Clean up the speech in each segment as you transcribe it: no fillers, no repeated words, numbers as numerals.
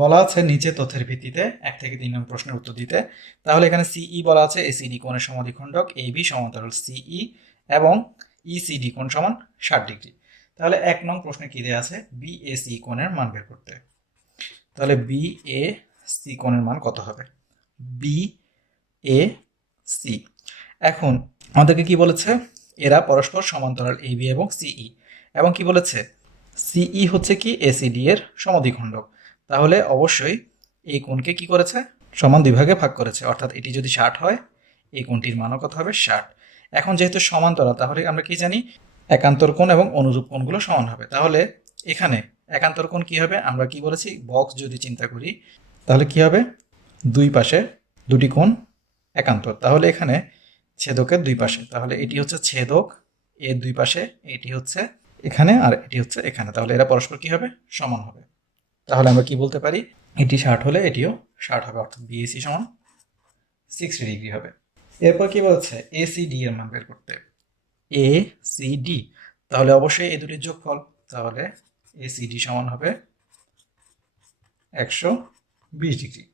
বলা আছে নিচে তথ্যের ভিত্তিতে 1 থেকে 3 নং প্রশ্নের উত্তর দিতে। তাহলে এখানে সিই বলা আছে এসিডি কোণের সমদ্বিখণ্ডক এবি সমান্তরাল সিই এবং ইসিডি কোণ সমান 60 ডিগ্রি। তাহলে 1 নং প্রশ্নে কি দেয়া আছে, বিএসি কোণের মান বের করতে। তাহলে বিএসি কোণের মান কত হবে, বিএসি। এখন আমাদেরকে কি বলেছে, এরা পরস্পর সমান্তরাল এবি এবং সিই, এবং কি বলেছে সিই হচ্ছে কি এসিডি এর সমদ্বিখণ্ডক। তাহলে অবশ্যই এই কোণকে কি করেছে, সমান দুই ভাগে ভাগ করেছে, অর্থাৎ এটি যদি 60 হয় এই কোণটির মানও কত হবে, 60। এখন যেহেতু সমান্তরাল তাহলে আমরা কি জানি, একান্তর কোণ এবং অনুরূপ কোণগুলো সমান হবে। তাহলে এখানে একান্তর কোণ কি হবে, আমরা কি বলেছি, বক্স যদি চিন্তা করি তাহলে কি হবে, দুই পাশে দুটি কোণ একান্তর। তাহলে এখানে ছেদকের দুই পাশে, তাহলে এটি হচ্ছে ছেদক এর দুই পাশে, এটি হচ্ছে এখানে আর এটি হচ্ছে এখানে, তাহলে এরা পরস্পর কি হবে, সমান হবে। তাহলে আমরা কি বলতে পারি, এটি 60 হলে এটিও 60 হবে, অর্থাৎ বিএসি সমান 60 ডিগ্রি হবে। এরপর কি বলছে, এসিডি এর মান বের করতে। এসিডি, তাহলে অবশ্যই এই দুটির যোগফল, তাহলে এসিডি সমান হবে 120 ডিগ্রি।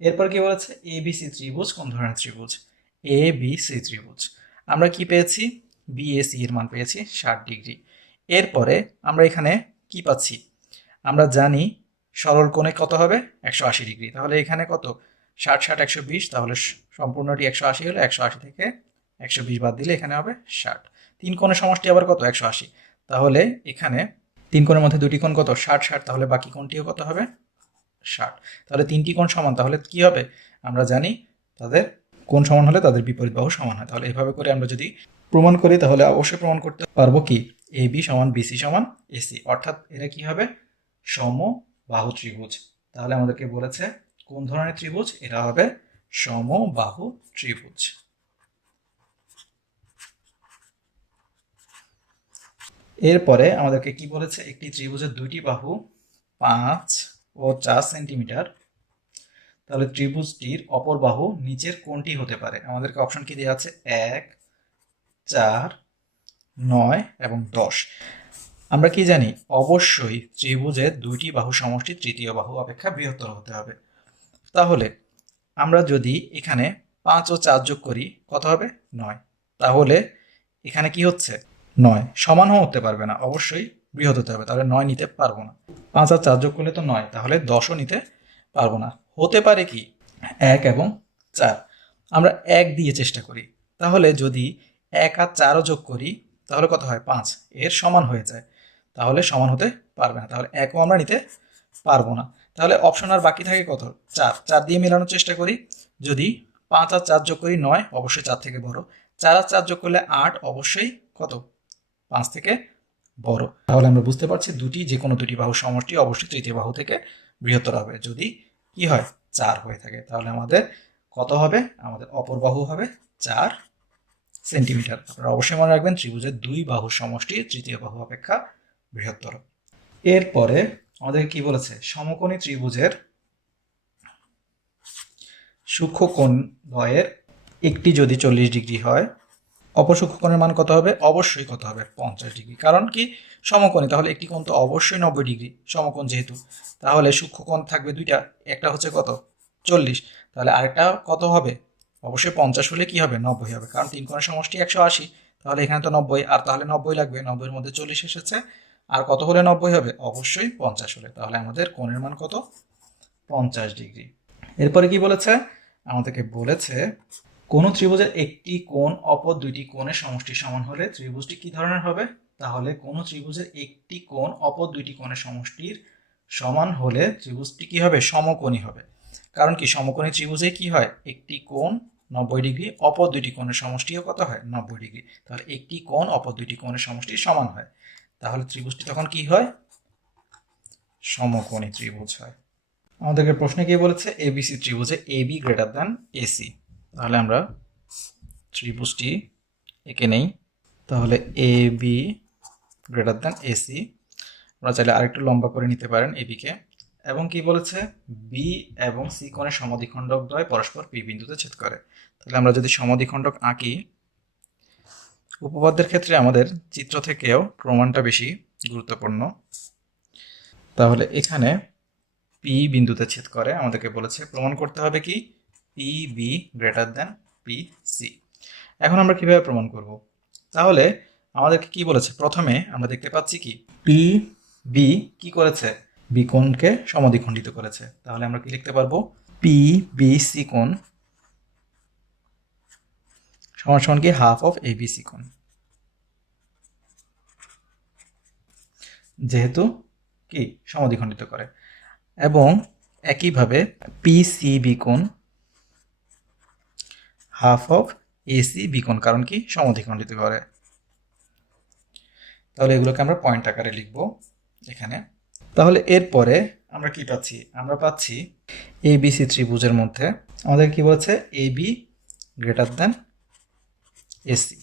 এরপর কি বলেছে, এবিসি ত্রিভুজ কোন ধরনের ত্রিভুজ, এবিসি ত্রিভুজ। আমরা কি পেয়েছি, বিএসি এর মান পেয়েছি 60 ডিগ্রি। এরপরে আমরা এখানে কি পাচ্ছি, আমরা জানি সরল কোণে কত হবে, 180 ডিগ্রি। তাহলে এখানে কত, 60 60 120, তাহলে সম্পূর্ণটি 180 হলে 180 থেকে 120 বাদ দিলে এখানে হবে 60। তিন কোণের সমষ্টি আবার কত, 180। তাহলে এখানে তিন কোণের মধ্যে দুটি কোণ কত, 60 60, তাহলে বাকি কোণটিও কত হবে, 60। তাহলে তিনটি কোণ সমান, তাহলে কি হবে, আমরা জানি তাদের কোণ সমান হলে তাদের বিপরীত বাহু সমান হয়। তাহলে এভাবে করে আমরা যদি প্রমাণ করি তাহলে অবশ্যই প্রমাণ করতে পারবো কি, এবি সমান বিসি সমান এসি, অর্থাৎ এরা কি হবে, সমবাহু ত্রিভুজ। তাহলে আমাদেরকে বলেছে কোন ধরনের ত্রিভুজ, এরা হবে সমবাহু ত্রিভুজ। এরপরে আমাদেরকে কি বলেছে, একটি ত্রিভুজের দুইটি বাহু 5 ও 4 সেন্টিমিটার, তাহলে ত্রিভুজটির অপর বাহু নিচের কোনটি হতে পারে। আমাদেরকে অপশন কি দেওয়া আছে, 1 4 9 এবং 10। আমরা কি জানি, অবশ্যই ত্রিভুজের দুইটি বাহু সমষ্টি তৃতীয় বাহু অপেক্ষা বৃহত্তর হতে হবে। তাহলে আমরা যদি এখানে 5 ও 4 যোগ করি কত হবে, 9। তাহলে এখানে কি হচ্ছে, 9 সমানও হতে পারবে না, অবশ্যই বৃহৎ হতে হবে, তাহলে 9 নিতে পারবো না। 5 আর 4 যোগ করলে তো 9, তাহলে 10ও নিতে পারবো না। হতে পারে কি, 1 এবং 4। আমরা 1 দিয়ে চেষ্টা করি, তাহলে যদি 1 আর 4ও যোগ করি তাহলে কত হয়, 5, এর সমান হয়ে যায়, তাহলে সমান হতে পারবে না, তাহলে 1ও আমরা নিতে পারবো না। তাহলে অপশন আর বাকি থাকে কত, 4। 4 দিয়ে মেলানোর চেষ্টা করি, যদি 5 আর 4 যোগ করি 9, অবশ্যই 4 থেকে বড়। 4 আর 4 যোগ করলে 8, অবশ্যই কত, 5 থেকে বড়। তাহলে আমরা বুঝতে পারছি দুটি, যে কোনো দুটি বাহু সমষ্টি অবশ্যই তৃতীয় বাহু থেকে বৃহত্তর হবে যদি কি হয়, 4 হয়ে থাকে। তাহলে আমাদের কত হবে, আমাদের অপর বাহু হবে 4 সেন্টিমিটার। আপনারা অবশ্যই মনে রাখবেন ত্রিভুজের দুই বাহু সমষ্টি তৃতীয় বাহু অপেক্ষা বৃহত্তর। এরপরে আমাদের কি বলেছে, সমকোণী ত্রিভুজের সূক্ষ্মকোণ দ্বয়ের একটি যদি 40 ডিগ্রি হয়, অপর সূক্ষ্মকোণের মান কত হবে, অবশ্যই কত হবে, 50 ডিগ্রি। কারণ কি, সমকোণী, তাহলে একটি কোণ তো অবশ্যই 90 ডিগ্রি, সমকোণ যেহেতু। তাহলে সূক্ষ্মকোণ থাকবে দুইটা, একটা হচ্ছে কত, 40, তাহলে আরেকটা কত হবে, অবশ্যই 50 হলে কি হবে, 90 হবে, কারণ তিন কোণের সমষ্টি 180, তাহলে এখানে তো 90, আর তাহলে 90 লাগবে, 90-এর মধ্যে 40 এসেছে, আর কত হলে 90 হবে, অবশ্যই 50 হলে। তাহলে আমাদের কোণের মান কত, 50 ডিগ্রি। এরপরে কি বলেছে, আমাদেরকে বলেছে কোন ত্রিভুজের একটি কোণ অপর দুইটি কোণের সমষ্টি সমান হলে ত্রিভুজটি কি ধরনের হবে। তাহলে কোন ত্রিভুজের একটি কোণ অপর দুইটি কোণের সমষ্টির সমান হলে ত্রিভুজটি কি হবে, সমকোণী হবে। কারণ কি, সমকোণী ত্রিভুজে কি হয়, একটি কোণ 90 ডিগ্রি, অপর দুইটি কোণের সমষ্টিও কত হয়, 90 ডিগ্রি। তাহলে একটি কোণ অপর দুইটি কোণের সমষ্টি সমান হয়, তাহলে ত্রিভুজটি তখন কি হয়, সমকোণী ত্রিভুজ হয়। আমাদেরকে প্রশ্নে কি বলেছে, এবিসি ত্রিভুজে এবি গ্রেটার দ্যান এসি। তাহলে আমরা ত্রিভুজটি এঁকে নেই, তাহলে এবি গ্রেটার দ্যান এসি। আমরা চাইলে আরেকটু লম্বা করে নিতে পারেন এবিকে। এবং কি বলেছে, বি এবং সি কোণের সমদ্বিখণ্ডক দ্বয় পরস্পর পি বিন্দুতে ছেদ করে। তাহলে আমরা যদি সমদ্বিখণ্ডক আঁকি, উপপাদ্যের ক্ষেত্রে আমাদের চিত্র থেকেও প্রমাণটা বেশি গুরুত্বপূর্ণ। তাহলে এখানে পি বিন্দুতে ছেদ করে আমাদেরকে বলেছে প্রমাণ করতে হবে কি P B greater than P C. এখন আমরা কিভাবে প্রমাণ করব? তাহলে আমাদেরকে কি বলেছে, প্রথমে আমরা দেখতে পাচ্ছি কি পি বি কি করেছে, বি কোণকে সমদ্বিখণ্ডিত করেছে। তাহলে আমরা কি লিখতে পারবো, পি বি সি কোণ সমান সমান কি half of A B C কোণ, যেহেতু কি সমদ্বিখণ্ডিত করে। এবং একইভাবে পি সি বি কোণ half of A C B কোণ, কারণ কি সমদ্বিখণ্ডিত করে। তাহলে এগুলোকে আমরা পয়েন্ট আকারে লিখব এখানে। তাহলে এরপরে আমরা কি পাচ্ছি, আমরা পাচ্ছি এ বি সি ত্রিভুজের মধ্যে আমাদের কি বলছে এ বি গ্রেটার দেন এসি।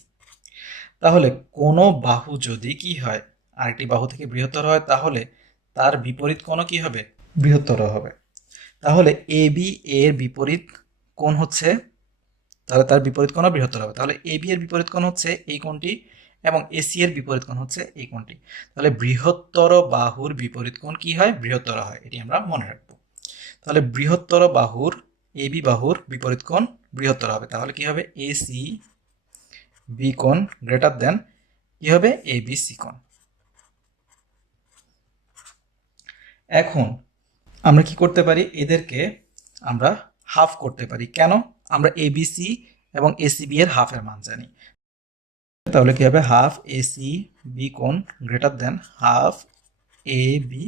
তাহলে কোনো বাহু যদি কি হয় আরেকটি বাহু থেকে বৃহত্তর হয়, তাহলে তার বিপরীত কোণও কি হবে, বৃহত্তর হবে। তাহলে এ বি এর বিপরীত কোণ হচ্ছে, তাহলে তার বিপরীত কোণও বৃহত্তর হবে। তাহলে এ বি এর বিপরীত কোণ হচ্ছে এই কোণটি এবং এসি এর বিপরীত কোণ হচ্ছে এই কোণটি। তাহলে বৃহত্তর বাহুর বিপরীত কোণ কি হয়, বৃহত্তর হয়, এটি আমরা মনে রাখবো। তাহলে বৃহত্তর বাহুর এ বি বাহুর বিপরীত কোণ বৃহত্তর হবে। তাহলে কি হবে, এ সি বি কোণ গ্রেটার দেন কি হবে, এ বি সি কোণ। এখন আমরা কি করতে পারি, এদেরকে আমরা হাফ করতে পারি। কেন, আমরা এ বি সি এবং এসিবি এর হাফের মান জানি। তাহলে কি হবে, হাফ এ সি বি কোণ greater than half A B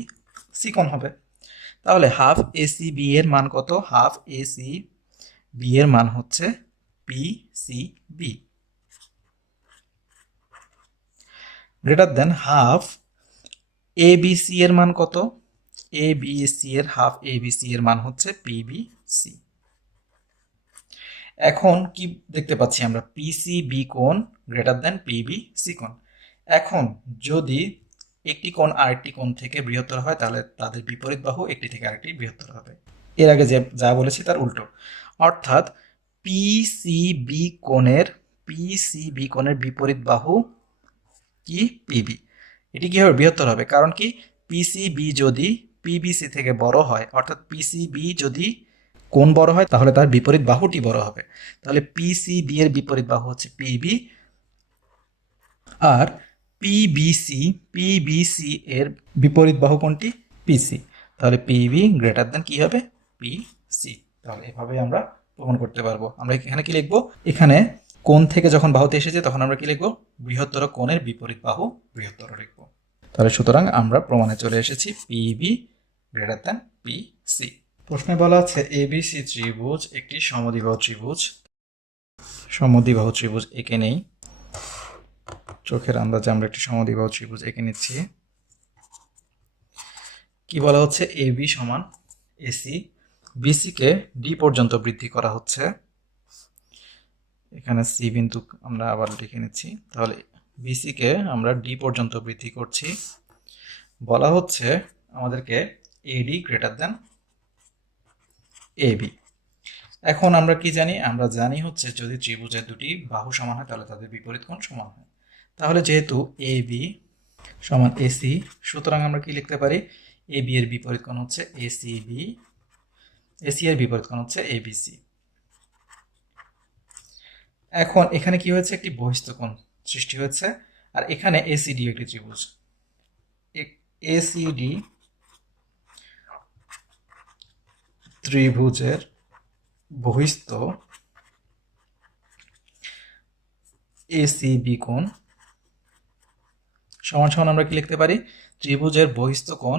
C কোণ হবে। তাহলে হাফ এ সি বি এর মান কত, হাফ এ সি বি এর মান হচ্ছে P C B greater than half A B C এর মান কত, এ বি সি এর হাফ এ বি সি এর মান হচ্ছে পি বি সি। এখন কি দেখতে পাচ্ছি আমরা, পি সি বি কোণ greater than P B C কোণ। এখন যদি একটি কোণ আরেকটি কোণ থেকে বৃহত্তর হয়, তাহলে তাদের বিপরীত বাহু একটি থেকে আরেকটি বৃহত্তর হবে। এর আগে যে যা বলেছি তার উল্টো, অর্থাৎ পি সি বি কোণের বিপরীত বাহু কি পিবি, এটি কি হবে, বৃহত্তর হবে। কারণ কি পিসিবি যদি পিবিসি থেকে বড় হয়, অর্থাৎ পিসিবি যদি কোণ বড় হয়, তাহলে তার বিপরীত বাহুটি বড় হবে। তাহলে পিসিবি এর বিপরীত বাহু হচ্ছে পিবি, আর পিবিসি এর বিপরীত বাহু কোনটি, পিসি। তাহলে পিবি গ্রেটার দেন কি হবে, পিসি। তাহলে এভাবে আমরা প্রমাণ করতে পারবো। আমরা এখানে কি লিখবো, এখানে কোণ থেকে যখন বাহুতে এসেছে তখন আমরা কি লিখবো, বৃহত্তর কোণের বিপরীত বাহু বৃহত্তর লিখবো। তাহলে সুতরাং আমরা প্রমাণে চলে এসেছি পিবি গ্রেটার দেন পিসি। প্রশ্নে বলা আছে এবিসি ত্রিভুজ একটি সমদ্বিবাহু ত্রিভুজ এঁকে নেই। চোখের আন্দাজে আমরা একটি সমদ্বিবাহু ত্রিভুজ এঁকে নিচ্ছি। কি বলা হচ্ছে, এবি সমান এসি, বিসি কে ডি পর্যন্ত বৃদ্ধি করা হচ্ছে। এখানে সি বিন্দু আমরা আবার লিখে নিচ্ছি। তাহলে বিসি কে আমরা ডি পর্যন্ত বৃদ্ধি করছি। বলা হচ্ছে আমাদেরকে এডি গ্রেটার দেন এবি। এখন আমরা কি জানি, আমরা জানি হচ্ছে যদি ত্রিভুজের দুটি বাহু সমান হয় তাহলে তাদের বিপরীত কোণ সমান হয়। তাহলে যেহেতু এ বি সমান এসি, সুতরাং আমরা কি লিখতে পারি, এ বি এর বিপরীত কোণ হচ্ছে এসিবি, এসি এর বিপরীত কোণ হচ্ছে এবিসি। এখন এখানে কি হয়েছে, একটি বহিস্থ কোণ সৃষ্টি হয়েছে, আর এখানে এসিডি একটি ত্রিভুজ। এসিডি ত্রিভুজের বহিস্থ এসিবি কোণ সমান সমান আমরা কি লিখতে পারি, ত্রিভুজের বহিস্থ কোণ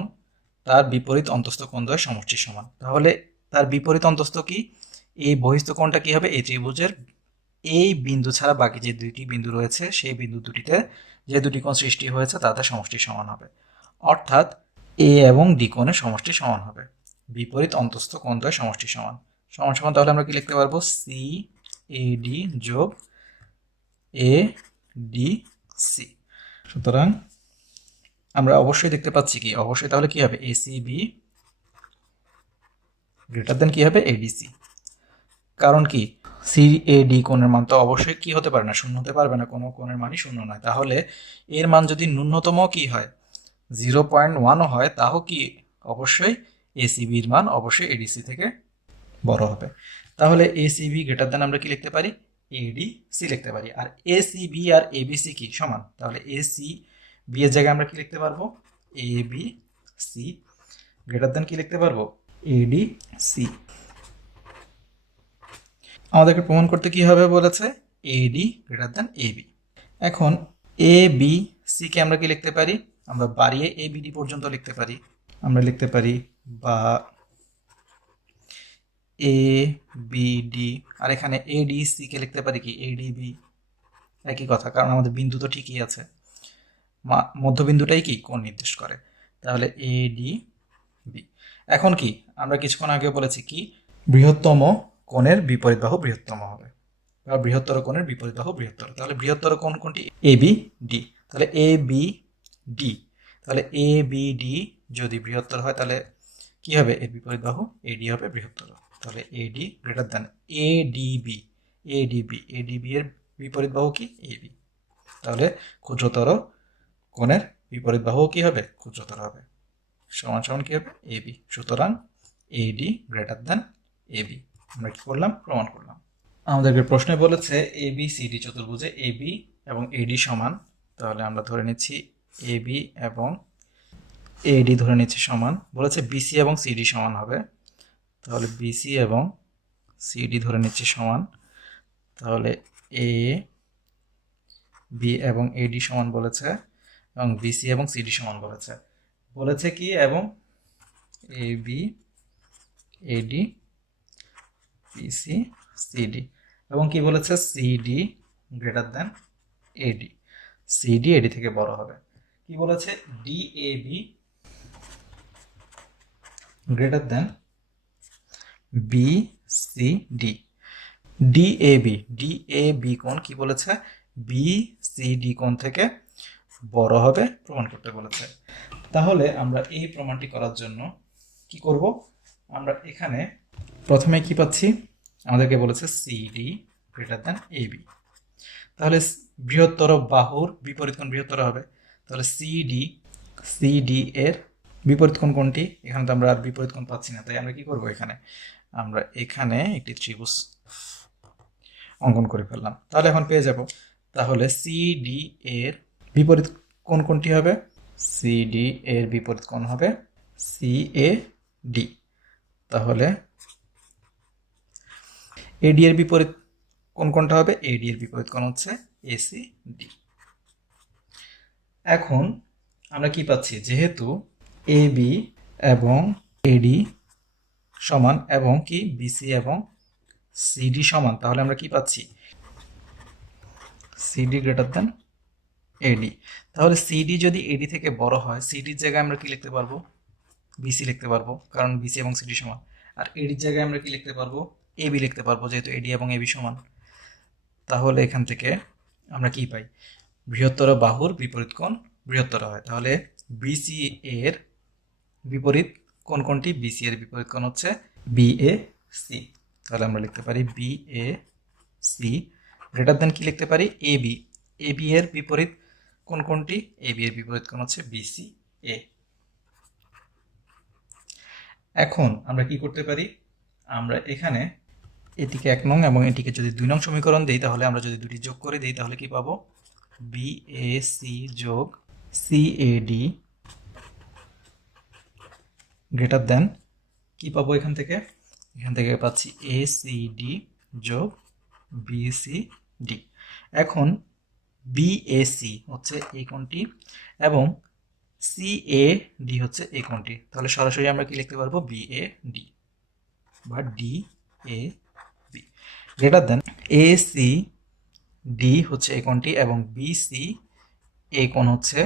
তার বিপরীত অন্তস্থ কোণ দ্বয়ের সমষ্টির সমান। তাহলে তার বিপরীত অন্তস্থ কি, এই বহিস্থ কোণটা কি হবে, এই ত্রিভুজের এই বিন্দু ছাড়া বাকি যে দুইটি বিন্দু রয়েছে সেই বিন্দু দুটিতে যে দুটি কোণ সৃষ্টি হয়েছে তাদের সমষ্টির সমান হবে। অর্থাৎ এ এবং ডি কোণের সমষ্টি সমান হবে, বিপরীত অন্তস্থ কোণ দ্বয়ের সমষ্টি সমান। সমান সমান তাহলে আমরা কি লিখতে পারবো, সি এ ডি যোগ এ ডি সি। সুতরাং আমরা অবশ্যই দেখতে পাচ্ছি কি, অবশ্যই তাহলে কি হবে, এসিবি গ্রেটার দেন কি হবে, এডিসি। কারণ কি সি এ ডি কোণের মান তো অবশ্যই কি হতে পারে না, শূন্য হতে পারবে না, কোনো কোণের মানই শূন্য নয়। তাহলে এর মান যদি ন্যূনতম কি হয় 0.1 হয়, তাও কি অবশ্যই এসিবির মান অবশ্যই এডিসি থেকে বড় হবে। তাহলে এসিবি গ্রেটার দেন আমরা কি লিখতে পারি, এডিসি লিখতে পারি। আর এসিবি আর এবিসি কি সমান, তাহলে এসি বি এর জায়গায় আমরা কি লিখতে পারবো, এবিসি গ্রেটার দেন কি লিখতে পারবো, এডিসি। আমাদেরকে প্রমাণ করতে কি হবে বলেছে, এডি গ্রেটার দেন এবি। এখন এ বি সি কে আমরা কি লিখতে পারি, আমরা বাড়িয়ে এ বিডি পর্যন্ত লিখতে পারি। আমরা লিখতে পারি বা এ বি ডি, আর এখানে এ ডি সি কে লিখতে পারি কি এডিবি, একই কথা, কারণ আমাদের বিন্দু তো ঠিকই আছে, মধ্যবিন্দুটাই কি কোণ নির্দেশ করে। তাহলে এ ডি বি। এখন কি আমরা কিছুক্ষণ আগে বলেছি কি বৃহত্তম কোণের বিপরীত বাহু বৃহত্তম হবে, বা বৃহত্তর কোণের বিপরীত বাহু বৃহত্তর। তাহলে বৃহত্তর কোণ কোনটি, এ বি ডি। তাহলে এ বি ডি, তাহলে এ বি ডি যদি বৃহত্তর হয় তাহলে কি হবে, এর বিপরীত বাহু এডি হবে বৃহত্তর। তাহলে AD greater than ADB, ADB, ADB এর বিপরীত বাহু কি, এবি। তাহলে ক্ষুদ্রতর কোণের বিপরীত বাহু কি হবে, ক্ষুদ্রতর হবে, সমান সমান কি হবে, এবি। সুতরাং এডি গ্রেটার দ্যান এবি। আমরা কি করলাম, প্রমাণ করলাম। আমাদেরকে প্রশ্নে বলেছে এ B C D চতুর্ভুজে A B এবং এডি সমান। তাহলে আমরা ধরে নিচ্ছি এ বি এবং এডি ধরে নিচ্ছি সমান। বলেছে বিসি এবং সিডি সমান হবে, তাহলে বিসি এবং সিডি ধরে নিচ্ছি সমান। তাহলে এ বি এবং এডি সমান বলেছে, এবং বিসি এবং সিডি সমান বলেছে। বলেছে কি, এবং A B AD BC CD, এবং কি বলেছে, CD greater than AD, CD AD থেকে বড় হবে। কি বলেছে, D A B greater than B C D. D A B কোণ কি বলেছে, বি সি ডি কোণ থেকে বড় হবে প্রমাণ করতে বলেছে। তাহলে আমরা এই প্রমাণটি করার জন্য কি করব, আমরা এখানে প্রথমে কি পাচ্ছি, আমাদেরকে বলেছে সিডি গ্রেটার দেন এবি। তাহলে বৃহত্তর বাহুর বিপরীত কোণ বৃহত্তর হবে। তাহলে সিডি এর বিপরীত কোণ কোনটি, এখানে তো আমরা আর বিপরীত কোণ পাচ্ছি না, তাই আমরা কি করব, এখানে আমরা এখানে একটি ত্রিভুজ অঙ্কন করে ফেললাম। তাহলে এখন পেয়ে যাব, তাহলে সিডি এর বিপরীত কোণ কোনটি হবে, সিডি এর বিপরীত কোণ হবে সি এ ডি। তাহলে এডি এর বিপরীত কোন কোনটা হবে, এডি এর বিপরীত কোণ হচ্ছে এসি ডি। এখন আমরা কি পাচ্ছি, যেহেতু এ বি এবং এডি সমান এবং কি বিসি এবং সিডি সমান, তাহলে আমরা কি পাচ্ছি, সিডি গ্রেটার দেন এডি। তাহলে সিডি যদি এডি থেকে বড় হয়, সিডির জায়গায় আমরা কি লিখতে পারবো, বিসি লিখতে পারবো, কারণ বিসি এবং সিডি সমান। আর এডির জায়গায় আমরা কি লিখতে পারবো, এবি লিখতে পারবো, যেহেতু এডি এবং এবি সমান। তাহলে এখান থেকে আমরা কি পাই, বৃহত্তর বাহুর বিপরীত কোণ বৃহত্তর হয়। তাহলে বিসি এর বিপরীত কোণ কোনটি, বিসি এর বিপরীত কোণ হচ্ছে বি এ সি। তাহলে আমরা লিখতে পারি B A C greater than কি লিখতে পারি, এবি। এবি এর বিপরীত কোণ কোনটি, এবি এর বিপরীত কোণ হচ্ছে বিসি এ। এখন আমরা কি করতে পারি, আমরা এখানে এটিকে 1 নং এবং এটিকে যদি 2 নং সমীকরণ দিই, তাহলে আমরা যদি দুটি যোগ করে দিই তাহলে কি পাবো, বিএসি যোগ সিএডি গ্রেটার দেন কি পাবো, এখান থেকে পাচ্ছি এসিডি যোগ বিসিডি। এখন বিএসি হচ্ছে এই কোণটি এবং সিএডি হচ্ছে এই কোণটি, তাহলে সরাসরি আমরা কি লিখতে পারবো, বিএডি বা D A B greater than AC D হচ্ছে এই কোণটি এবং বিসি এ কোণ হচ্ছে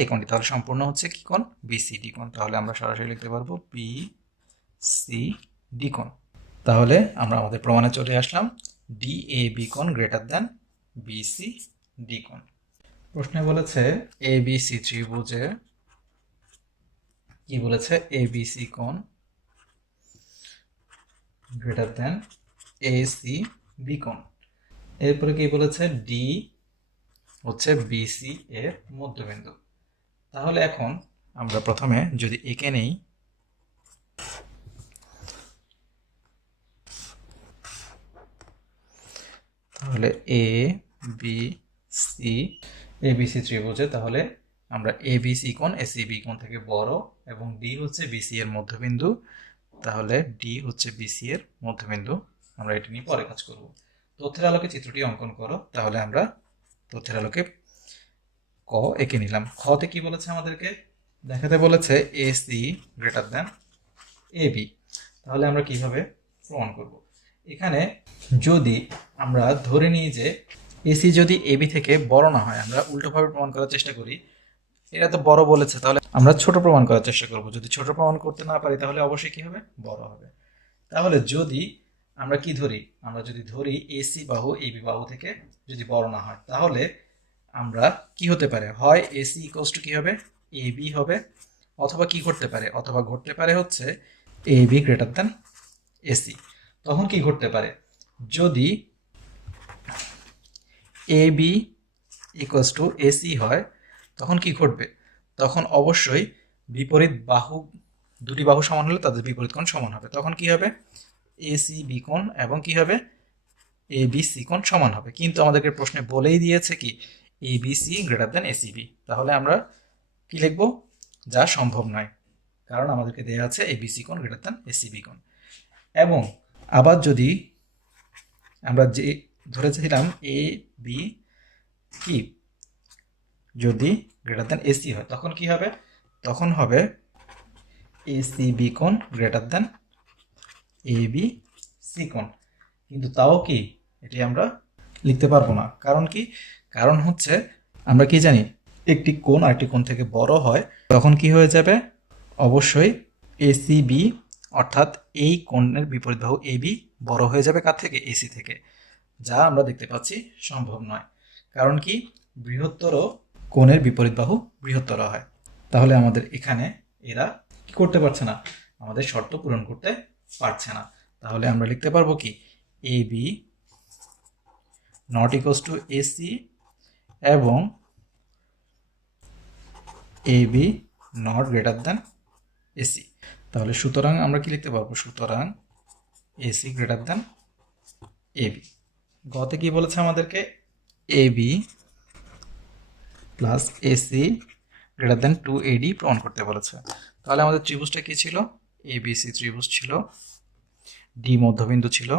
এই কোণটি। তাহলে সম্পূর্ণ হচ্ছে কি কোণ, বিসিডি কোণ। তাহলে আমরা সরাসরি লিখতে পারবো বিসিডি কোণ। তাহলে আমরা আমাদের প্রমাণে চলে আসলাম, ডিএবি কোণ গ্রেটার দেন বিসিডি কোণ। প্রশ্নে বলেছে এবিসি ত্রিভুজে কি বলেছে, এবিসি কোণ গ্রেটার দেন এসি বি কোণ। এরপরে কি বলেছে, ডি হচ্ছে বিসি এর মধ্যবিন্দু। তাহলে এখন আমরা প্রথমে যদি একে নেই, তাহলে এ বি সি, এবিসি ত্রিভুজে তাহলে আমরা এবিসি কোণ এসিবি কোণ থেকে বড় এবং ডি হচ্ছে বিসি এর মধ্যবিন্দু, তাহলে ডি হচ্ছে বিসি এর মধ্যবিন্দু। আমরা এটা নিয়ে পরে কাজ করব। তথ্যের আলোকে চিত্রটি অঙ্কন করো। তাহলে আমরা তথ্যের আলোকে ক এঁকে নিলাম। খতে কি বলেছে আমাদেরকে? দেখাতে বলেছে এসি গ্রেটার দ্যান এবি। তাহলে আমরা কিভাবে প্রমাণ করব? এখানে যদি আমরা ধরে নিই যে এসি যদি এবি থেকে বড় না হয়, আমরা উল্টোভাবে প্রমাণ করার চেষ্টা করি। এটা তো বড় বলেছে, তাহলে আমরা ছোট প্রমাণ করার চেষ্টা করব। যদি ছোট প্রমাণ করতে না পারি তাহলে অবশ্যই কি হবে? বড় হবে। তাহলে যদি আমরা কি ধরি, আমরা যদি ধরি এসি বাহু এবি বাহু থেকে যদি বড় না হয়, তাহলে আমরা কি হতে পারে? হয় এসি ইকুয়ালস টু কি হবে? এবি হবে, অথবা কি করতে পারে? অথবা ঘটতে পারে হচ্ছে এবি গ্রেটার দ্যান এসি। তখন কি ঘটতে পারে? যদি এবি ইকুয়ালস টু এসি হয়, তখন কি ঘটবে? তখন অবশ্যই বিপরীত বাহু, দুটি বাহু সমান হলে তাদের বিপরীত কোণ সমান হবে। তখন কি হবে? এসি বি কোণ এবং কি হবে? এবিসি কোণ সমান হবে। কিন্তু আমাদেরকে প্রশ্নে বলেই দিয়েছে কি এবিসি গ্রেটার দ্যান এসিবি। তাহলে আমরা কি লিখব? যা সম্ভব নয়, কারণ আমাদেরকে দেওয়া আছে এবিসি কোণ গ্রেটার দ্যান এসিবি কোণ। এবং আবার যদি আমরা যে ধরেছিলাম এ বি কি যদি গ্রেটার দ্যান এসি হয়, তখন কি হবে? তখন হবে এসিবি কোণ গ্রেটার দ্যান এবি সি কোণ। কিন্তু তাও কি এটি আমরা লিখতে পারবো না। কারণ কি? কারণ হচ্ছে আমরা কি জানি, একটি কোণ আরেকটি কোণ থেকে বড় হয়, তখন কি হয়ে যাবে? অবশ্যই এসিবি অর্থাৎ এই কোণের বিপরীত বাহু এবি বড় হয়ে যাবে কার থেকে? এসি থেকে, যা আমরা দেখতে পাচ্ছি সম্ভব নয়। কারণ কি? বৃহত্তর কোণের বিপরীত বাহু বৃহত্তর হয়। তাহলে আমাদের এখানে এরা কি করতে পারছে না? আমাদের শর্ত পূরণ করতে পারছে না। তাহলে আমরা লিখতে পারবো কি AB not equals to AC এবং AB not greater than AC. তাহলে সুতরাং আমরা কি লিখতে পারবো? সুতরাং এসি গ্রেটার দ্যান এবি। গতে কি বলেছে আমাদেরকে? AB plus AC greater than 2AD প্রমাণ করতে বলেছে। তাহলে আমাদের ত্রিভুজটা কি ছিল? এবিসি ত্রিভুজ ছিল, ডি মধ্যবিন্দু ছিল,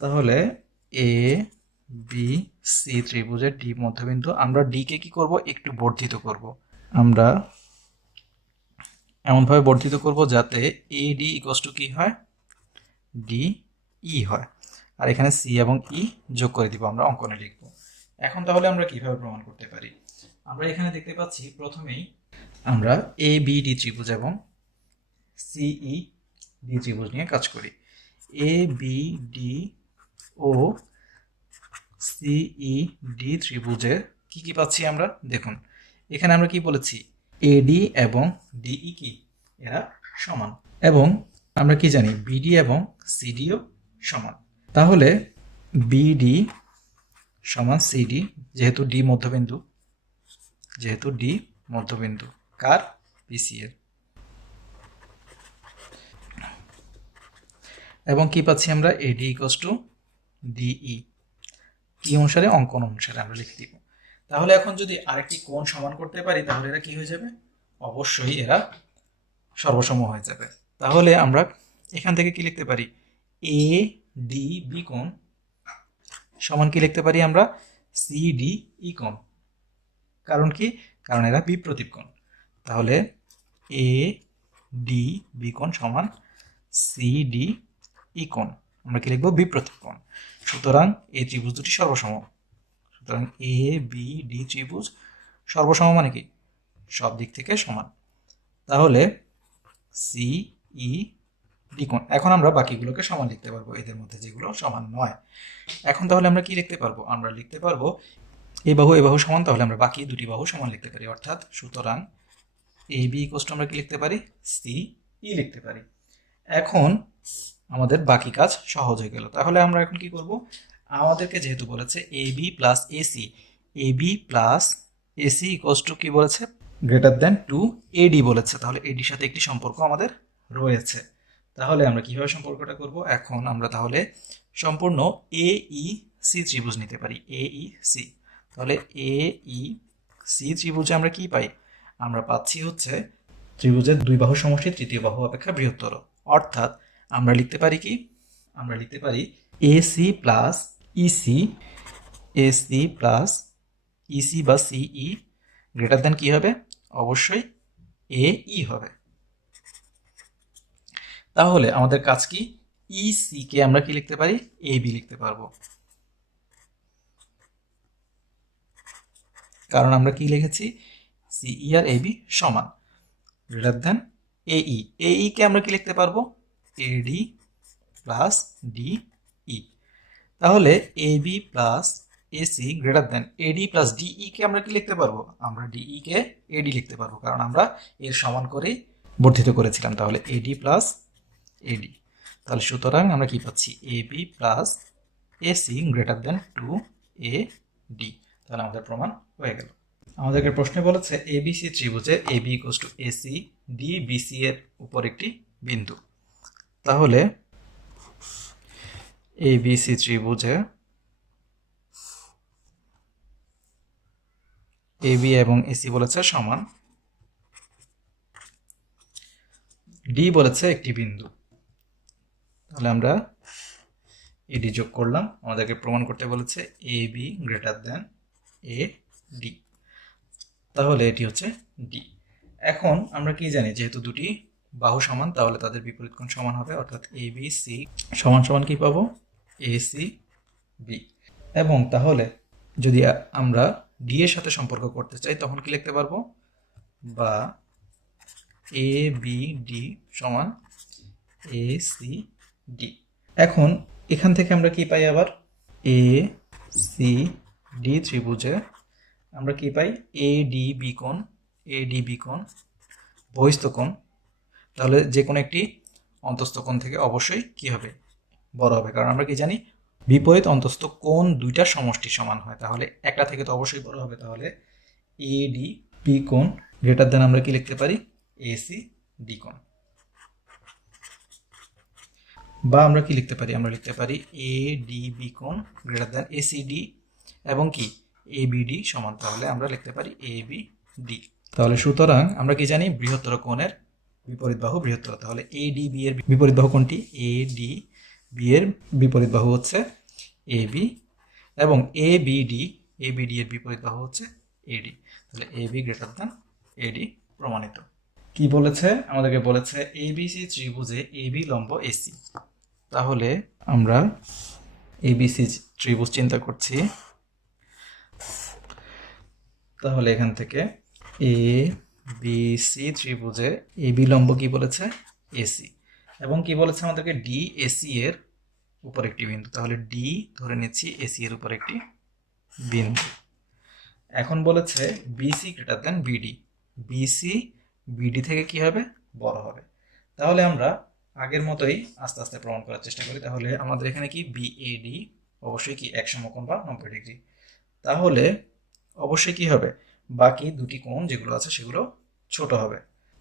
তাহলে এ বি সি ত্রিভুজের ডি মধ্যবিন্দু। আমরা ডি কে কি করব? একটু বর্ধিত করব। আমরা এমনভাবে বর্ধিত করব যাতে এডি ইকুয়ালস টু কি হয়? ডি ই হয়। আর এখানে সি এবং ই যোগ করে দিব, আমরা অঙ্কনে লিখব। এখন তাহলে আমরা কিভাবে প্রমাণ করতে পারি? আমরা এখানে দেখতে পাচ্ছি প্রথমেই আমরা এ বি ডি ত্রিভুজ এবং সিই ডি ত্রিভুজ নিয়ে কাজ করি। এ বি ডি ও সিই ডি ত্রিভুজের কি কি পাচ্ছি আমরা? দেখুন এখানে আমরা কি বলেছি? এডি এবং ডিই কি এরা সমান, এবং আমরা কি জানি? বিডি এবং সিডিও সমান। তাহলে বিডি সমান সিডি, যেহেতু ডি মধ্যবিন্দু, যেহেতু ডি মধ্যবিন্দু কার? বিসি এর। এবং কি পাচ্ছি আমরা? এডি ইকুয়ালস টু ডিই। কি অনুসারে? অঙ্কন অনুসারে আমরা লিখে দিব। তাহলে এখন যদি আরেকটি কোণ সমান করতে পারি, তাহলে এরা কি হয়ে যাবে? অবশ্যই এরা সর্বসম হয়ে যাবে। তাহলে আমরা এখান থেকে কি লিখতে পারি? এ ডি বি কোণ সমান কি লিখতে পারি আমরা? সি ডি ই কোণ। কারণ কি? কারণ এরা বিপ্রতীপ কোণ। তাহলে এ ডি বি কোণ সমান সি ডি ই কোণ। আমরা কি লিখবো? বিপ্রতীপ কোণ। সুতরাং এই ত্রিভুজ দুটি সর্বসম। সুতরাং এ বি ডি ত্রিভুজ সর্বসম মানে কি? সব দিক থেকে সমান। তাহলে সি ই ডি কোণ। এখন আমরা বাকিগুলোকে সমান লিখতে পারবো, এদের মধ্যে যেগুলো সমান নয়। এখন তাহলে আমরা কি লিখতে পারবো? আমরা লিখতে পারবো এই বাহু সমান, তাহলে আমরা বাকি দুটি বাহু সমান লিখতে পারি। অর্থাৎ সুতরাং এ বি ইকুয়ালস টু আমরা কি লিখতে পারি? সি ই লিখতে পারি। এখন আমাদের বাকি কাজ সহজ হয়ে গেল। তাহলে আমরা এখন কি করব? আমাদেরকে যেহেতু বলেছে AB plus AC, AB plus AC equals to কি বলেছে, গ্রেটার দেন 2 এডি বলেছে, তাহলে এডির সাথে একটি সম্পর্ক আমাদের রয়েছে। তাহলে আমরা কিভাবে সম্পর্কটা করব, এখন আমরা তাহলে সম্পূর্ণ এই সি ত্রিভুজ নিতে পারি, এই সি। তাহলে এই সি ত্রিভুজে আমরা কি পাই, আমরা পাচ্ছি হচ্ছে ত্রিভুজের দুই বাহু সমষ্টি তৃতীয় বাহু অপেক্ষা বৃহত্তর, অর্থাৎ আমরা লিখতে পারি কি, আমরা লিখতে পারি AC plus EC, AC plus EC বা সিই গ্রেটার দেন কি হবে, অবশ্যই এই হবে। তাহলে আমাদের কাজ কি, ইসি কে আমরা কি লিখতে পারি, এবি লিখতে পারবো, কারণ আমরা কি লিখেছি, সিই আর এবি সমান, গ্রেটার দেন এই কে আমরা কি লিখতে পারবো, এডি প্লাস ডিই। তাহলে AB plus AC greater than AD plus DE কে আমরা কি লিখতে পারবো, আমরা ডিই কে এডি লিখতে পারবো, কারণ আমরা এর সমান করেই বর্ধিত করেছিলাম। তাহলে এডি প্লাস এডি, তাহলে সুতরাং আমরা কি পাচ্ছি, AB plus AC greater than 2 AD। তাহলে আমাদের প্রমাণ হয়ে গেল। আমাদেরকে প্রশ্নে বলেছে এবিসি ত্রিভুজে AB equals to AC D BC এর উপর একটি বিন্দু। তাহলে এবিসি ত্রিভুজে এবি এবং এসি বলেছে সমান, ডি বলেছে একটি বিন্দু, তাহলে আমরা এডি যোগ করলাম, আমাদেরকে প্রমাণ করতে বলেছে এবি গ্রেটার দেন এডি, তাহলে এটি হচ্ছে ডি। এখন আমরা কি জানি, যেহেতু দুটি বাহু সমান তাহলে তাদের বিপরীত কোণ সমান হবে, অর্থাৎ এবিসি সমান সমান কি পাবো, এসি বি। এবং তাহলে যদি আমরা ডি এর সাথে সম্পর্ক করতে চাই তখন কি লিখতে পারবো, বা এ বি ডি সমান এ সি ডি। এখন এখান থেকে আমরা কি পাই, আবার এ সি ডি ত্রিভুজে আমরা কি পাই, এডিবি কোণ, এডিবি কোণ বহিস্থ কোণ, তাহলে যে কোনো একটি অন্তস্থ কোণ থেকে অবশ্যই কি হবে, বড় হবে, কারণ আমরা কি জানি বিপরীত অন্তস্থ কোণ দুইটার সমষ্টি সমান হয়, তাহলে একটা থেকে তো অবশ্যই বড় হবে। তাহলে এডিবি কোণ গ্রেটার দেন আমরা কি লিখতে পারি, এসি ডি কোণ, বা আমরা কি লিখতে পারি, আমরা লিখতে পারি এডিবি কোণ গ্রেটার দেন এসিডি এবং কি এবিডি সমান, তাহলে আমরা লিখতে পারি এবিডি। তাহলে সুতরাং আমরা কি জানি, বৃহত্তর কোণের বিপরীত বাহু বৃহত্তর, তাহলে এডিবি এর বিপরীত বাহু কোনটি, এডিবি এর বিপরীত বাহু হচ্ছে এবি, এবং এবিডি এর বিপরীত বাহু হচ্ছে এডি, তাহলে এবি গ্রেটার দেন এডি প্রমাণিত। কি বলেছে, আমাদেরকে বলেছে এবিসি ত্রিভুজে এবি লম্ব এসি। তাহলে আমরা এবিসি ত্রিভুজ চিন্তা করছি, তাহলে এখান থেকে এ বি সি ত্রিভুজে এবি লম্ব কি বলেছে, এসি, এবং কি বলেছে আমাদেরকে ডি এসি এর উপর একটি বিন্দু, তাহলে ডি ধরে নিচ্ছি এসি এর উপর একটি বিন্দু। এখন বলেছে BC greater than BD, BC BD থেকে কি হবে, বড় হবে। তাহলে আমরা আগের মতোই আস্তে আস্তে প্রমাণ করার চেষ্টা করি। তাহলে আমাদের এখানে কি বিএডি অবশ্যই কি এক সমকোণ বা 90 ডিগ্রি, তাহলে অবশ্যই কি হবে, বাকি দুটি কোণ যেগুলো আছে সেগুলো ছোট হবে।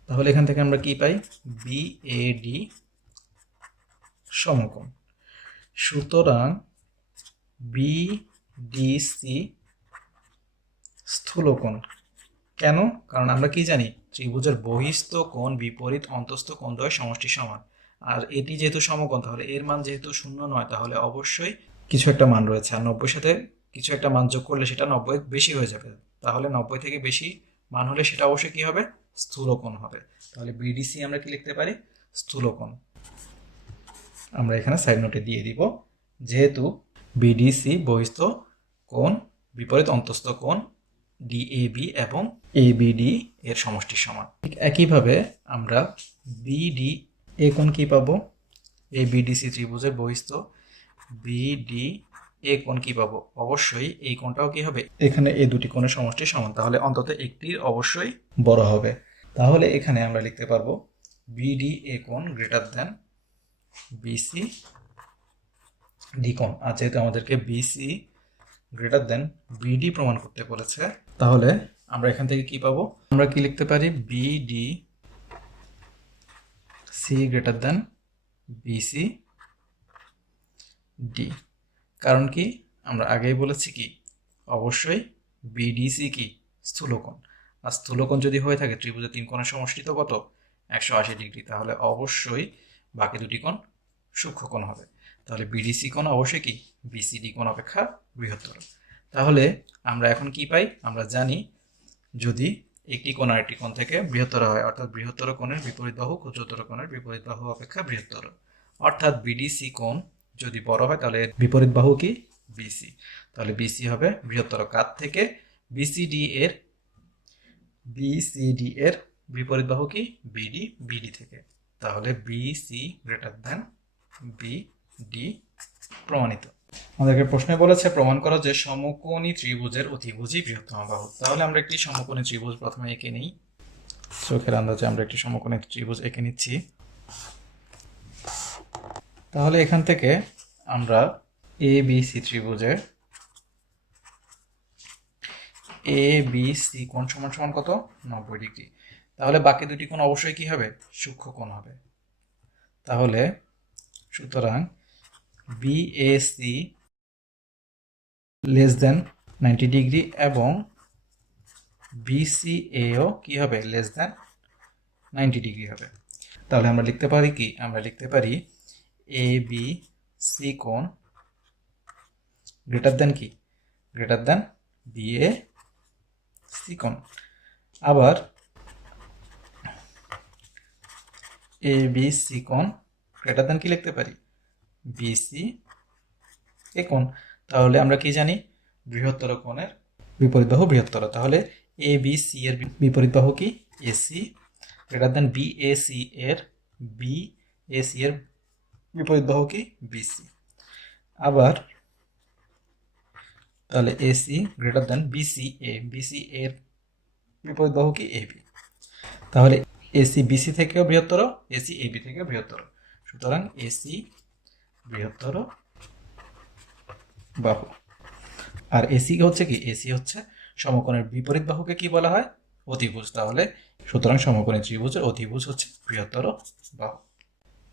তাহলে এখান থেকে আমরা কি পাই, বিএডি সমকোণ, সুতরাং বিডিসি স্থূলকোণ। কেন, কারণ আমরা কি জানি, ত্রিভুজের বহিস্থ কোণ বিপরীত অন্তস্থ কোণ দ্বয় সমষ্টি সমান, আর এটি যেহেতু সমকোণ তাহলে এর মান যেহেতু 0 নয়, তাহলে অবশ্যই কিছু একটা মান রয়েছে, আর 90 সাথে কিছু একটা মান যোগ করলে সেটা 90 বেশি হয়ে যাবে, তাহলে 90 থেকে বেশি মান হলে সেটা অবশ্যই কি হবে, স্থূলকোণ হবে। তাহলে বিডিসি আমরা কি লিখতে পারি, স্থূলকোণ। আমরা এখানে সাইড নোটে দিয়ে দিব, যেহেতু বিডিসি বহিস্থ কোণ বিপরীত অন্তস্থ কোণ ডিএবি এবং এবিডি এর সমষ্টি সমান। ঠিক একইভাবে আমরা বিডি এ কোণ কি পাবো, এবিডিসি ত্রিভুজের বহিস্থ বিডি এ কোণ কি পাবো, অবশ্যই এই কোণটাও কি হবে, এখানে এই দুটি কোণের সমষ্টি সমান, তাহলে অন্তত একটির অবশ্যই বড় হবে। তাহলে এখানে আমরা লিখতে পারবো বিডি এ কোণ গ্রেটার দেন বিসি ডি কোণ। আর যেহেতু আমাদেরকে বিসি গ্রেটার দেন বিডি প্রমাণ করতে বলেছে, তাহলে আমরা এখান থেকে কি পাবো? আমরা কি লিখতে পারি? BD C greater than BC D. কারণ কি? আমরা আগেই বলেছি কি, অবশ্যই বিডিসি কি স্থূলকোণ। আর স্থূলকোণ যদি হয়ে থাকে ত্রিভুজের তিন কোণের সমষ্টি তো কত? 180 ডিগ্রি। তাহলে অবশ্যই বাকি দুটি কোণ সূক্ষ্মকোণ হবে। তাহলে বিডিসি কোণ অবশ্যই কি বিসিডি কোণ অপেক্ষা বৃহত্তর। তাহলে আমরা এখন কি পাই? আমরা জানি যদি একটি কোণ আরেকটি কোণ থেকে বৃহত্তর হয়, অর্থাৎ বৃহত্তর কোণের বিপরীত বাহু ক্ষুদ্রতর কোণের বিপরীত বাহু অপেক্ষা বৃহত্তর। অর্থাৎ বিডিসি কোণ যদি বড় হয় তাহলে এর বিপরীত বাহু কি বিসি। তাহলে বিসি হবে বৃহত্তর। কার থেকে? বিসিডি এর বিপরীত বাহু কি বিডি, বিডি থেকে। তাহলে বিসি গ্রেটার দেন বিডি প্রমাণিত। আমাদেরকে প্রশ্নে বলেছে প্রমাণ করো যে সমকোণী ত্রিভুজের অতিভুজই বৃহত্তম বাহু। তাহলে আমরা একটি সমকোণী ত্রিভুজ প্রথমে এঁকে নিই। চোখের আন্দাজে আমরা একটি সমকোণী ত্রিভুজ এঁকে নিচ্ছি। তাহলে এখান থেকে আমরা এ বি সি ত্রিভুজের এ বি সি কোণ সমান সমান কত? 90 ডিগ্রি। তাহলে বাকি দুটি কোণ অবশ্যই কি হবে? সূক্ষ্মকোণ হবে। তাহলে সুতরাং বিএসি লেস দেন 90 ডিগ্রি এবং বিসিএও কি হবে? লেস দেন 90 ডিগ্রি হবে। তাহলে আমরা লিখতে পারি কি? আমরা লিখতে পারি এ বি সি কোণ গ্রেটার দেন কি? গ্রেটার দেন বিএ সি কোণ। আবার এ বি সি কোণ গ্রেটার দেন কি লিখতে পারি? বিসি এ কোণ। তাহলে আমরা কি জানি? বৃহত্তর কোণের বিপরীত বাহু বৃহত্তর। তাহলে এ বি সি এর বিপরীত বাহু কি এসি গ্রেটার দেন বিএসি এর বিএসি এর বিপরীত বাহু কি বিসি। আবার তাহলে AC greater than BCA, BC এর বিপরীত বাহু কি এবি। তাহলে এসি বিসি থেকেও বৃহত্তর, এসি এবি থেকেও বৃহত্তর। সুতরাং এসি বৃহত্তর বাহু। আর এসি হচ্ছে কি? এসি হচ্ছে সমকোণের বিপরীত বাহুকে কি বলা হয়? অতিভুজ। তাহলে সুতরাং সমকোণী ত্রিভুজের অতিভুজ হচ্ছে বৃহত্তর বাহু।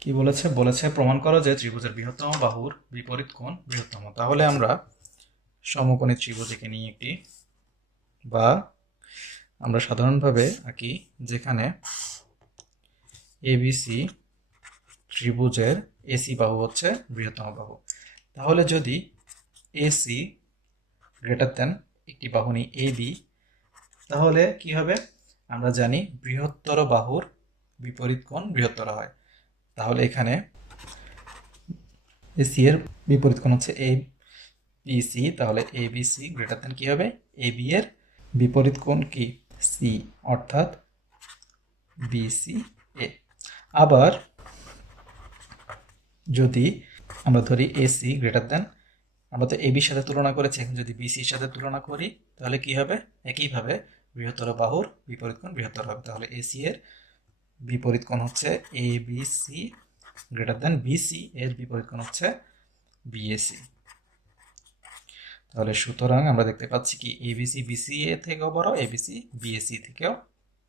কি বলেছে? বলেছে প্রমাণ করো যে ত্রিভুজের বৃহত্তম বাহুর বিপরীত কোণ বৃহত্তম। তাহলে আমরা সমকোণী ত্রিভুজ এঁকে নিই একটি, বা আমরা সাধারণভাবে আঁকি, যেখানে এবিসি ত্রিভুজের এসি বাহু হচ্ছে বৃহত্তম বাহু। তাহলে যদি এসি গ্রেটার দেন একটি বাহু নিই এবি, তাহলে কি হবে? আমরা জানি বৃহত্তর বাহুর বিপরীত কোণ বৃহত্তর হয়। তাহলে এখানে এসি এর বিপরীত কোণ হচ্ছে এ বিসি। তাহলে এ বিসি গ্রেটার দেন কি হবে? এ বি এর বিপরীত কোণ কি সি, অর্থাৎ বিসি এ। আবার যদি আমরা ধরি এসি গ্রেটার দেন, আমরা তো এবির সাথে তুলনা করেছি, এখন যদি বিসির সাথে তুলনা করি তাহলে কি হবে? একইভাবে বৃহত্তর বাহুর বিপরীত কোণ বৃহত্তর হবে। তাহলে এসি এর বিপরীত কোণ হচ্ছে এ বিসি গ্রেটার দেন বিসি এর বিপরীত কোণ হচ্ছে বিএসি। তাহলে সুতরাং আমরা দেখতে পাচ্ছি কি এবিসি বিসি এ থেকেও বড়, এবিসি বিএসি থেকেও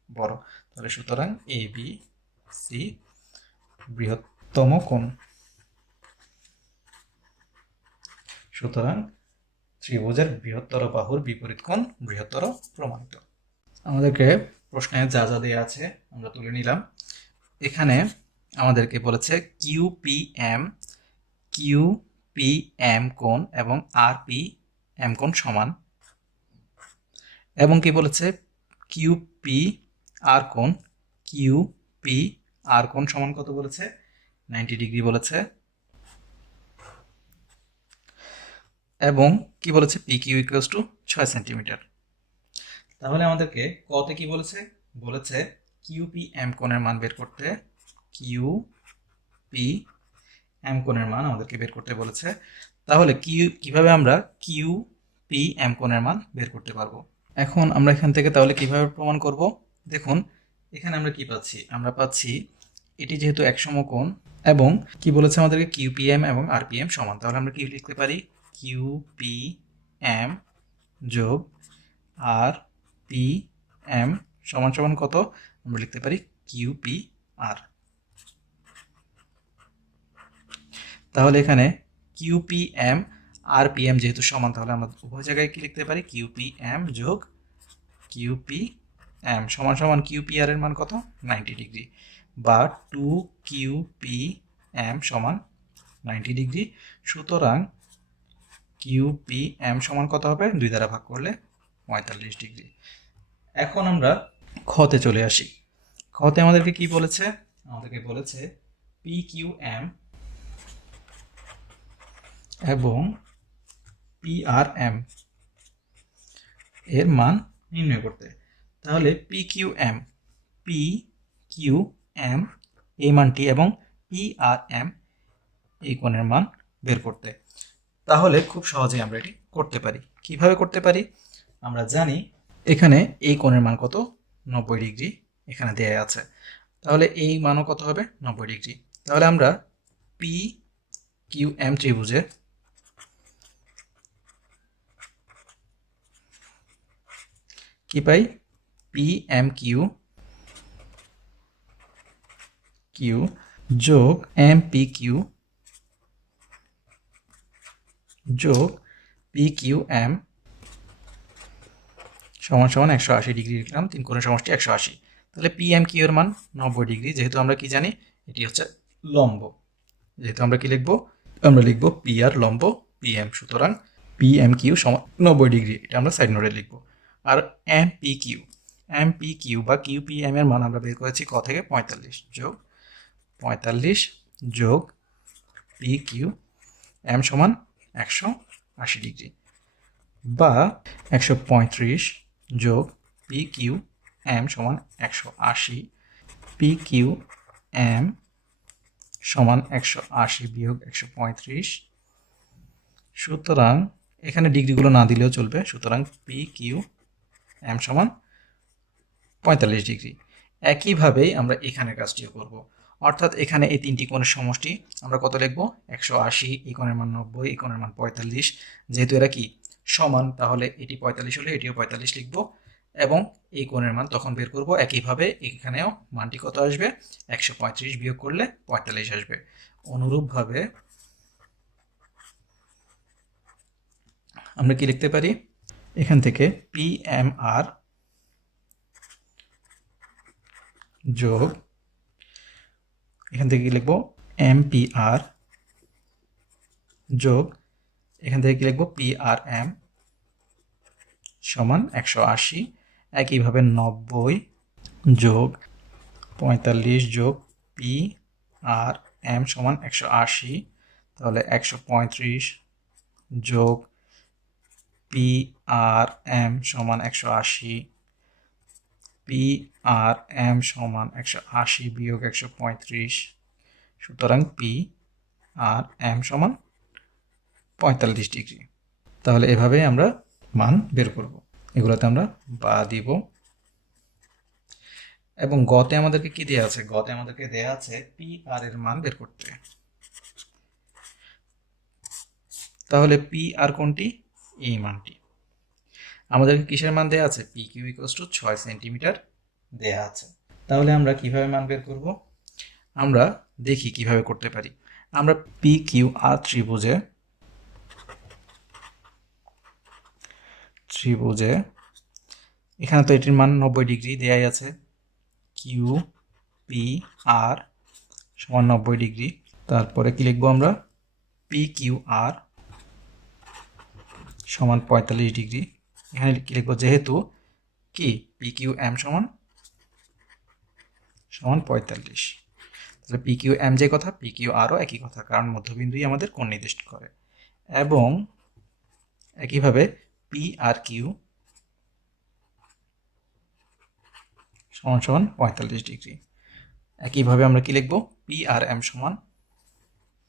বড়। তাহলে সুতরাং এ বি সি বৃহত্তম কোণ। সুতরাং ত্রিভুজের বৃহত্তর বাহুর বিপরীত কোণ বৃহত্তর প্রমাণিত। আমাদেরকে প্রশ্নে যা যা দেওয়া আছে আমরা তুলে নিলাম। এখানে আমাদেরকে বলেছে কিউপিএম কোণ এবং আরপিএম কোণ সমান, এবং কি বলেছে? কিউপি আর কোণ সমান কত বলেছে? 90 ডিগ্রি বলেছে। এবং কি বলেছে? P Q equals to 6 centimetre. তাহলে আমাদেরকে কতে কি বলেছে? বলেছে কিউপিএম কোণের মান বের করতে। কিউপিএম কোণের মান আমাদেরকে বের করতে বলেছে। তাহলে কিভাবে আমরা কিউপিএম কোণের মান বের করতে পারবো? এখন আমরা এখান থেকে তাহলে কিভাবে প্রমাণ করব? দেখুন এখানে আমরা কি পাচ্ছি? আমরা পাচ্ছি এটি যেহেতু এক সমকোণ, এবং কি বলেছে আমাদেরকে কিউপিএম এবং আরপিএম সমান, তাহলে আমরা কি লিখতে পারি কিউপিএম যোগ আরপিএম সমান সমান কত, আমরা লিখতে পারি কিউপিআর। তাহলে এখানে কিউপিএম আরপিএম যেহেতু সমান, তাহলে আমরা উভয় জায়গায় কি লিখতে পারি কিউপিএম যোগ কিউপিএম সমান সমান কিউপিআর এর মান কত 90 ডিগ্রি, বা 2 কিউপিএম সমান 90 ডিগ্রি। সুতরাং কিউপিএম সমান কত হবে, 2 দ্বারা ভাগ করলে 45 ডিগ্রি। এখন আমরা খতে চলে আসি। খতে আমাদেরকে কি বলেছে, আমাদেরকে বলেছে পিকিউএম এবং পিআরএম এর মান নির্ণয় করতে। তাহলে পিকিউএম এই মানটি এবং পিআরএম এই কোণের মান বের করতে। তাহলে খুব সহজেই আমরা এটি করতে পারি। কিভাবে করতে পারি, আমরা জানি এখানে এই কোণের মান কত 90 ডিগ্রি এখানে দেয়া আছে, তাহলে এই মানও কত হবে 90 ডিগ্রি। তাহলে আমরা পি কিউ এম ত্রিভুজে কি পাই, পি এম কিউ কিউ যোগ এম পি কিউ যোগ পি কিউ এম সমান সমান 180 ডিগ্রি লিখলাম, 3 কোণের সমষ্টি 180। তাহলে পি এম কিউ এর মান 90 ডিগ্রি, যেহেতু আমরা কি জানি এটি হচ্ছে লম্ব, যেহেতু আমরা কি লিখবো, আমরা লিখবো পি আর লম্ব পি এম, সুতরাং পি এম কিউ সমান 90 ডিগ্রি, এটা আমরা সাইড নোটে লিখবো। আর এম পি কিউ বা কিউ পি এম এর মান আমরা বের করেছি ক থেকে 45 যোগ 45 যোগ পি কিউ এম সমান 180 ডিগ্রি, বা 135 যোগ পি কিউ এম সমান 180, পি কিউ এম সমান 180 বিয়োগ 135। সুতরাং এখানে ডিগ্রিগুলো না দিলেও চলবে, সুতরাং পি কিউ এম সমান 45 ডিগ্রি। একইভাবেই আমরা এখানে কাজটিও করব, অর্থাৎ এখানে এই তিনটি কোণের সমষ্টি আমরা কত লিখব 180, এই কোণের মান 90, এই কোণের মান 45। যেহেতু এরা কি সমান, তাহলে এটি 45 হলে এটিও 45 লিখব এবং এই কোণের মান তখন বের করব। একইভাবে এখানেও মানটি কত আসবে, 135 বিয়োগ করলে 45 আসবে। অনুরূপভাবে আমরা কি লিখতে পারি, এখান থেকে পি এম আর যোগ এখান থেকে কি লিখবো এম পি আর যোগ এখান থেকে কি লিখবো পি আর এম সমান 180। একইভাবে 90 যোগ 45 যোগ পি আর এম সমান 180, তাহলে 135 যোগ পি আর এম সমান 180, পি আর এম সমান 180 বিয়োগ 135, সুতরাং পি আর এম সমান 45 ডিগ্রি। তাহলে এভাবে আমরা মান বের করব, এগুলোতে আমরা বা দিব। এবং গতে আমাদেরকে কি দেয়া আছে, গতে আমাদেরকে দেয়া আছে পি আর এর মান বের করতে। তাহলে পি আর কোনটি, এই মানটি। আমাদেরকে কিসের মান দেয়া আছে, P Q equals to 6 centimetre দেয়া আছে। তাহলে আমরা কিভাবে মান বের করব, আমরা দেখি কিভাবে করতে পারি। আমরা পি কিউ আর ত্রিভুজে এখানে তো এটির মান 90 ডিগ্রি দেয়াই আছে, কিউ পি আর সমান 90 ডিগ্রি। তারপরে কি লিখবো আমরা, পি কিউ আর সমান 45 ডিগ্রি। এখানে কি লিখবো, যেহেতু কি পি কিউ এম সমান 45, তাহলে পি কিউ এম যে কথা, পি কিউ আরও একই কথা, কারণ মধ্যবিন্দুই আমাদের কোণ নির্দেশ করে। এবং একইভাবে পি আর কিউ সমান সমান 45 ডিগ্রি। একইভাবে আমরা কি লিখব, পি আর এম সমান,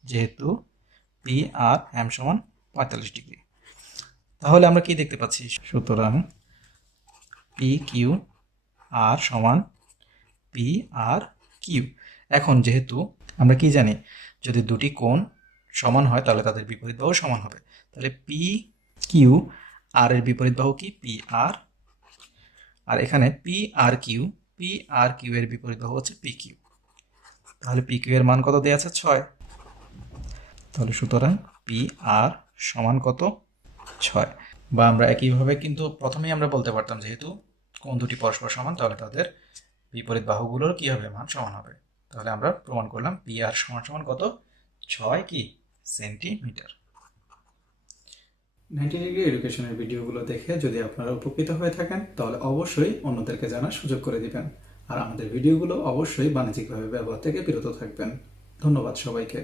যেহেতু পি আর এম সমান 45 ডিগ্রি। তাহলে আমরা কি দেখতে পাচ্ছি, সুতরাং পি কিউ আর সমান পি আর কিউ। এখন যেহেতু আমরা কি জানি, যদি দুটি কোণ সমান হয় তাহলে তাদের বিপরীত বাহু সমান হবে। তাহলে পি কিউ আর এর বিপরীত বাহু কি পি আর, আর এখানে পি আর কিউ এর বিপরীত বাহু হচ্ছে পি কিউ। তাহলে পি কিউ এর মান কত দেওয়া আছে? 6। তাহলে সুতরাং পি আর সমান কত? 6। বা আমরা একইভাবে কিন্তু প্রথমেই আমরা বলতে পারতাম, যেহেতু কোণ দুটি পরস্পর সমান তাহলে তাদের বিপরীত বাহুগুলোর কি হবে? মান সমান হবে। তাহলে আমরা প্রমাণ করলাম পি আর সমান সমান কত? 6 কি সেন্টিমিটার। 90 ডিগ্রি এডুকেশনের ভিডিওগুলো দেখে যদি আপনারা উপকৃত হয়ে থাকেন তাহলে অবশ্যই অন্যদেরকে জানার সুযোগ করে দিবেন। আর আমাদের ভিডিওগুলো অবশ্যই বাণিজ্যিকভাবে ব্যবহার থেকে বিরত থাকবেন। ধন্যবাদ সবাইকে।